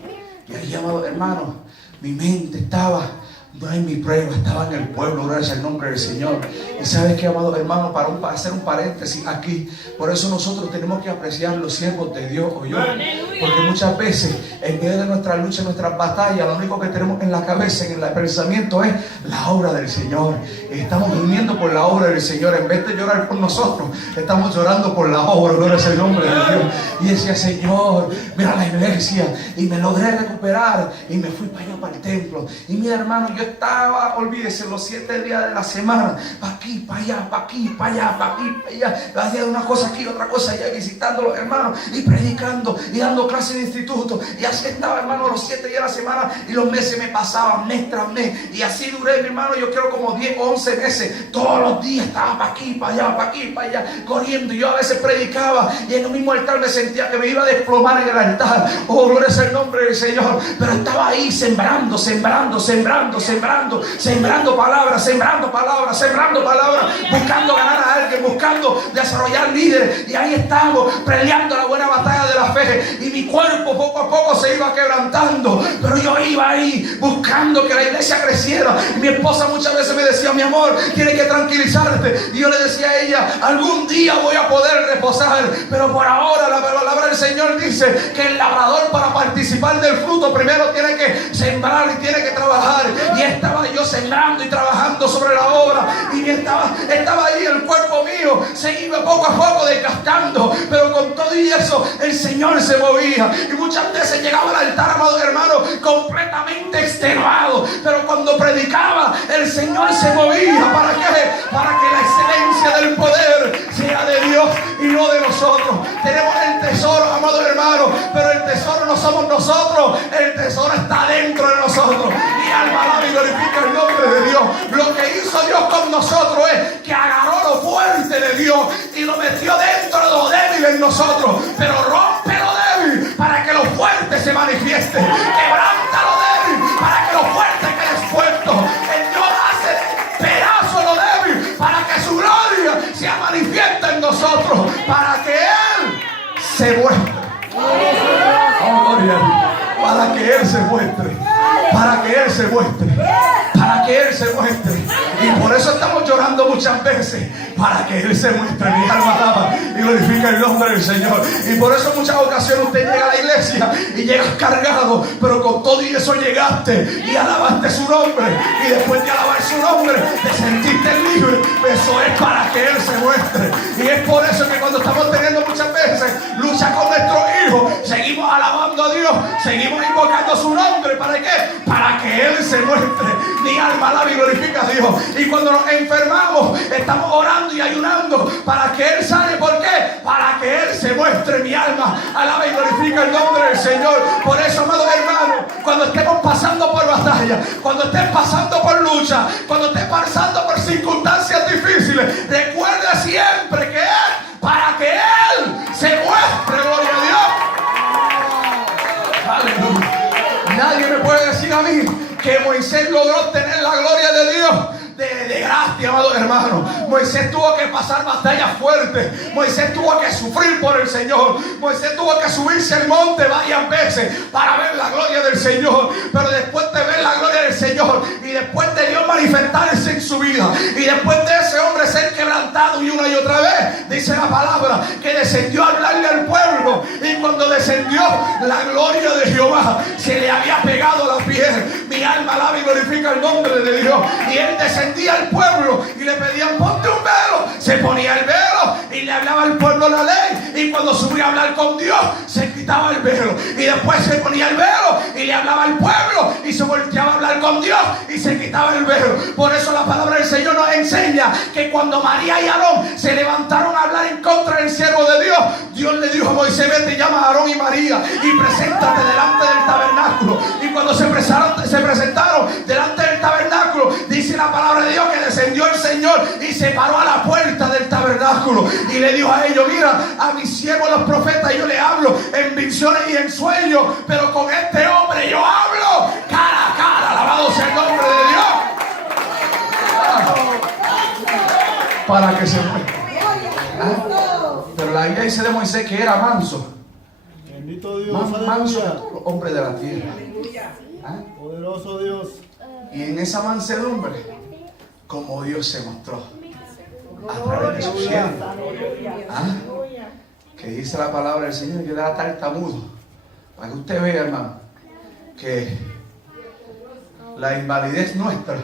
Y ahí, amado hermano, mi mente estaba no en mi prueba, estaba en el pueblo, gracias al nombre del Señor. Y sabes que, amado hermano, para hacer un paréntesis aquí, por eso nosotros tenemos que apreciar los siervos de Dios, ¿oyó? Porque muchas veces, en medio de nuestra lucha, nuestras batallas, lo único que tenemos en la cabeza, en el pensamiento, es la obra del Señor. Y estamos durmiendo por la obra del Señor. En vez de llorar por nosotros, estamos llorando por la obra, gracias al nombre de Dios. Y decía, Señor, mira la iglesia. Y me logré recuperar. Y me fui para allá, para el templo. Y mira, hermano, yo yo estaba, olvídese, los 7 días de la semana, para aquí, para allá, para aquí, para allá, para aquí, para allá, hacía una cosa aquí, otra cosa allá, visitando a los hermanos y predicando y dando clases de instituto. Y así estaba, hermano, los 7 días de la semana, y los meses me pasaban mes tras mes. Y así duré, mi hermano, yo creo como 10 o 11 meses. Todos los días estaba para aquí, para allá, para aquí, para allá, corriendo. Y yo a veces predicaba y en el mismo altar me sentía que me iba a desplomar en el altar. Oh, gloria es el nombre del Señor. Pero estaba ahí sembrando, sembrando, sembrando, sembrando, sembrando palabras, sembrando palabras, sembrando palabras, buscando ganar a alguien, buscando desarrollar líderes. Y ahí estamos peleando la buena batalla de la fe. Y mi cuerpo poco a poco se iba quebrantando, pero yo iba ahí buscando que la iglesia creciera. Y mi esposa muchas veces me decía: mi amor, tienes que tranquilizarte. Y yo le decía a ella: algún día voy a poder reposar, pero por ahora la palabra del Señor dice que el labrador, para participar del fruto, primero tiene que sembrar y tiene que trabajar. Y estaba yo sembrando y trabajando sobre la obra, y estaba ahí, el cuerpo mío se iba poco a poco desgastando, pero con todo y eso el Señor se movía. Y muchas veces llegaba al altar, amado hermano, completamente extenuado, pero cuando predicaba el Señor se movía. ¿Para qué? Para que la excelencia del poder sea de Dios y no de nosotros. Tenemos el tesoro, amado hermano, pero el tesoro no somos nosotros, el tesoro está dentro de nosotros. Y alma, alaba y glorifica el nombre de Dios. Lo que hizo Dios con nosotros es que agarró lo fuerte de Dios y lo metió dentro de lo débil en nosotros, pero rompe lo débil para que lo fuerte se manifieste. Quebranta lo débil para que lo fuerte quede expuesto. El Dios hace pedazo lo débil para que su gloria se manifieste en nosotros, para que Él se muestre. Oh, gloria a Dios. Para que Él se muestre, para que Él se muestre, para que Él se muestre. Y por eso estamos llorando muchas veces, para que Él se muestre. Mi alma alaba y glorifica el nombre del Señor. Y por eso en muchas ocasiones usted llega a la iglesia y llegas cargado, pero con todo y eso llegaste y alabaste su nombre. Y después de alabar su nombre te sentiste libre. Eso es para que Él se muestre. Y es por eso que cuando estamos teniendo muchas veces lucha con nuestros hijos, seguimos alabando a Dios, seguimos invocando su nombre. ¿Para qué? Para que Él se muestre. Mi alma alaba y glorifica a Dios. Y cuando nos enfermamos, estamos orando y ayunando para que Él sane. ¿Por qué? Para que Él se muestre. Mi alma alaba y glorifica el nombre del Señor. Por eso, amados hermanos, cuando estemos pasando por batalla, cuando estés pasando por lucha, cuando estés pasando por circunstancias difíciles, recuerde siempre que es para que Él se muestre. Gloria a Dios. Aleluya. Nadie me puede decir a mí que Moisés logró tener la gloria de Dios de gracia, amados hermanos. Moisés tuvo que pasar batallas fuertes. Moisés tuvo que sufrir por el Señor. Moisés tuvo que subirse al monte varias veces para ver la gloria del Señor. Pero después de ver la gloria del Señor y después de Dios manifestarse en su vida y después de ese hombre ser quebrantado y una y otra vez, dice la palabra que descendió a hablarle al pueblo. Y cuando descendió, la gloria de Jehová se le había pegado a la piel. Mi alma alaba y glorifica el nombre de Dios. Y él descendió al pueblo y le pedían: ponte un velo. Se ponía el velo y le hablaba al pueblo la ley. Y cuando subía a hablar con Dios, se quitaba el velo. Y después se ponía el velo y le hablaba al pueblo y se volteaba a hablar con Dios y se quitaba el velo. Por eso la palabra del Señor nos enseña que cuando María y Aarón se levantaron a hablar en contra del siervo de Dios, Dios le dijo a Moisés: vete y llama a Aarón y María y preséntate delante del tabernáculo. Y cuando se presentaron delante del tabernáculo, dice la palabra de Dios que descendió el Señor y se paró a la puerta del tabernáculo y le dijo a ellos: mira, a mis siervos los profetas yo le hablo en visiones y en sueños, pero con este hombre yo hablo cara a cara. Alabado sea el nombre de Dios. Para que se muestre. Pero la Biblia dice de Moisés que era manso. Bendito Dios. Más manso que Aleluya. todos los hombres de la tierra. Poderoso Dios. Y en esa mansedumbre, como Dios se mostró a través de su siervo. Que dice la palabra del Señor que da tartamudo. Para que usted vea, hermano, que la invalidez nuestra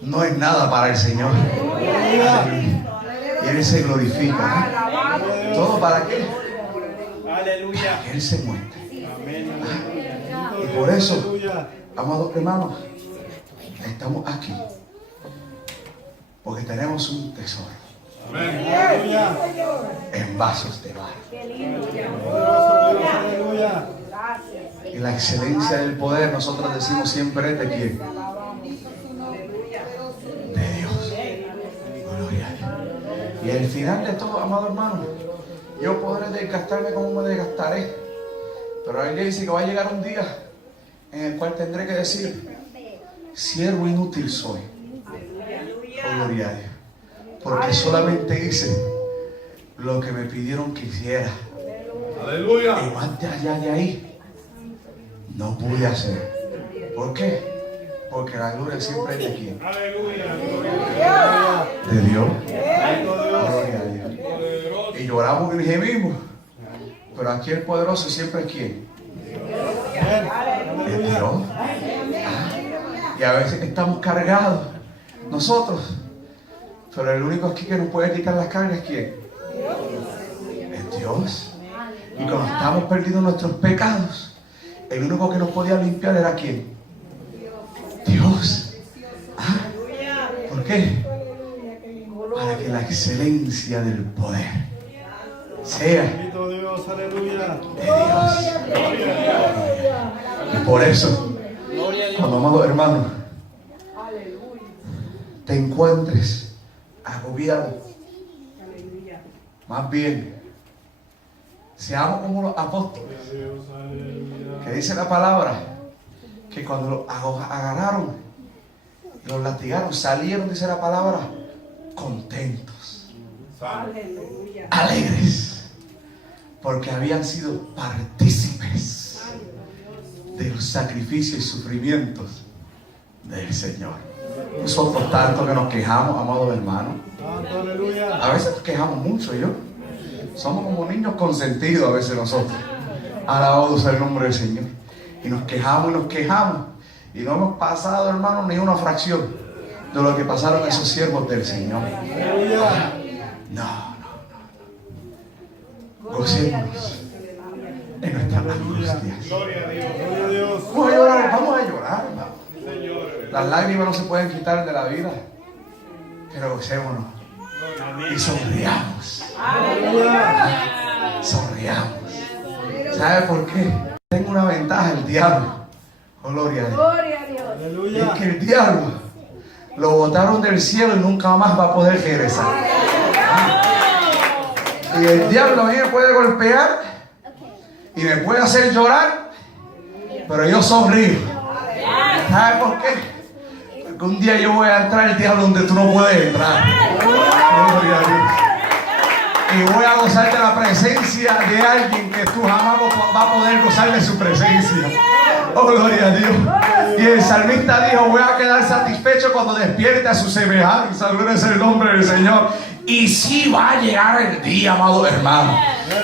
no es nada para el Señor. Y Él se glorifica. ¿Todo para qué? Aleluya. Para que Él se muestre. Amén. Y por eso, amados hermanos, estamos aquí porque tenemos un tesoro Aleluya. en vasos de barro. Qué lindo. Poderoso Dios. Aleluya. Gracias. Y la excelencia del poder, nosotros decimos siempre, ¿es de quién? De Dios. Gloria a Dios. Y al final de todo, amado hermano, yo podré desgastarme como me desgastaré, pero la Biblia dice que va a llegar un día en el cual tendré que decir: siervo inútil soy. Oh, gloria a Dios. Porque solamente hice lo que me pidieron que hiciera. Aleluya. Y más de allá de ahí no pude hacer. ¿Por qué? Porque la gloria siempre es de quién. Aleluya. De Dios. Santo Dios. Gloria a Dios. Y lloramos y gemimos. Pero aquí el poderoso siempre es quién. Es Dios. Y a veces estamos cargados nosotros. Pero el único aquí que nos puede quitar las cargas es quién. Es Dios. Y cuando estamos perdiendo nuestros pecados, el único que nos podía limpiar era quién. Dios. ¿Por qué? Para que la excelencia del poder sea Bendito Dios. Aleluya. de Dios. Y por eso, cuando, amado hermano, te encuentres agobiado, más bien seamos como los apóstoles, que dice la palabra que cuando los agarraron y los latigaron, salieron, dice la palabra, contentos, alegres, porque habían sido partícipes de los sacrificios y sufrimientos del Señor. Nosotros tanto que nos quejamos, amados hermanos, Santo. Aleluya. a veces nos quejamos mucho. Somos como niños consentidos a veces nosotros. Alabado sea el nombre del Señor. Y nos quejamos y no hemos pasado, hermanos, ni una fracción de lo que pasaron esos siervos del Señor. Aleluya. No. Gocémonos en nuestras angustias. Gloria a Dios. Gloria a Dios. Vamos a llorar, hermano. Señor. Las lágrimas no se pueden quitar de la vida, pero gocémonos y sonriamos. Sonriamos. ¿Sabe por qué? Tengo una ventaja, el diablo. Oh, gloria a Dios. Gloria a Dios. Es Aleluya. que el diablo lo botaron del cielo y nunca más va a poder regresar. Y el diablo a mí me puede golpear y me puede hacer llorar, pero yo sonrío. ¿Sabe por qué? Porque un día yo voy a entrar, el diablo, donde tú no puedes entrar. Gloria a Dios. Y voy a gozar de la presencia de alguien que tú jamás vas a poder gozar de su presencia. Oh, gloria a Dios. Y el salmista dijo: voy a quedar satisfecho cuando despierte a su semejanza. Gloria es el nombre del Señor. Y sí va a llegar el día, amado hermano,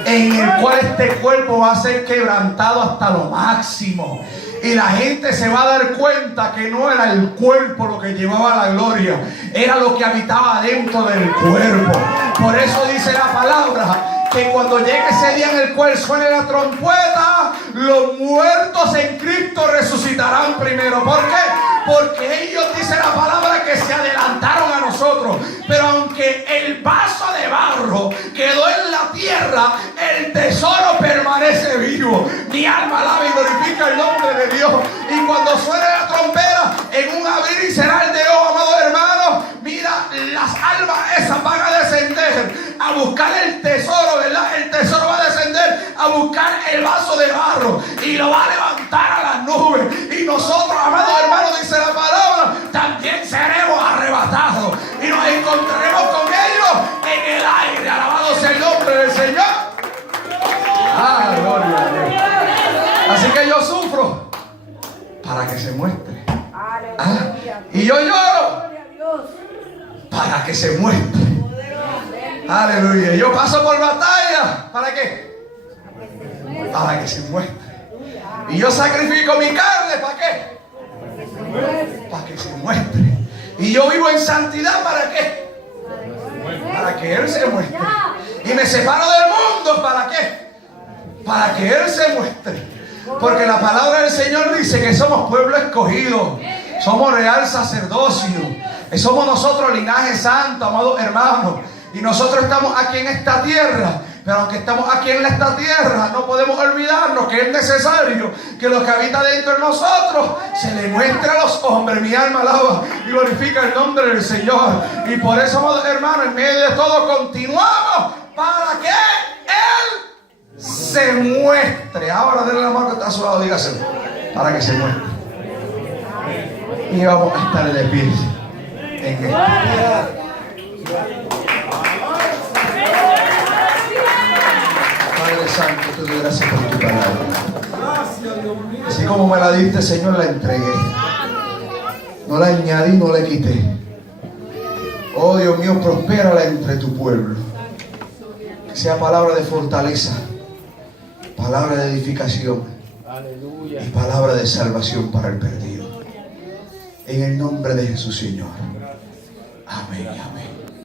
en el cual este cuerpo va a ser quebrantado hasta lo máximo. Y la gente se va a dar cuenta que no era el cuerpo lo que llevaba la gloria, era lo que habitaba dentro del cuerpo. Por eso dice la palabra que cuando llegue ese día en el cual suene la trompeta, los muertos en Cristo resucitarán primero. ¿Por qué? Porque ellos, dice la palabra, que se adelantaron a nosotros. Pero aunque el vaso de barro quedó en la tierra, el tesoro permanece vivo. Mi alma alaba y glorifica el nombre de Dios. Y cuando suene la trompeta, en un abrir y cerrar de ojos, amados hermanos, mira, las almas esas van a descender a buscar el tesoro, ¿verdad? El tesoro va a descender a buscar el vaso de barro y lo va a levantar a las nubes. Y nosotros, amados hermanos, dice la palabra, también seremos arrebatados y nos encontraremos con ellos en el aire. Alabado sea el nombre del Señor. Gloria a Dios. Así que yo sufro para que se muestre. Y yo lloro para que se muestre. Aleluya. Yo paso por batalla. ¿Para qué? Para que se muestre. Y yo sacrifico mi carne. ¿Para qué? Para que se muestre. Y yo vivo en santidad. ¿Para qué? Para que Él se muestre. Y me separo del mundo. ¿Para qué? Para que Él se muestre. Porque la palabra del Señor dice que somos pueblo escogido, Somos real sacerdocio. Somos nosotros linaje santo, amados hermanos. Y nosotros estamos aquí en esta tierra. Pero aunque estamos aquí en esta tierra, no podemos olvidarnos que es necesario que lo que habita dentro de nosotros se le muestre a los hombres. Mi alma alaba y glorifica el nombre del Señor. Y por eso, amados hermanos, en medio de todo continuamos para que Él se muestre. Ahora denle la mano que está a su lado, dígaselo, para que se muestre. Y vamos a estar de pie en esto. Padre Santo, te doy gracias por tu palabra. Así como me la diste, Señor, la entregué. No la añadí, no la quité. Oh Dios mío, prospérala entre tu pueblo. Que sea palabra de fortaleza, palabra de edificación y palabra de salvación para el perdido. En el nombre de Jesús, Señor. Amén, amén.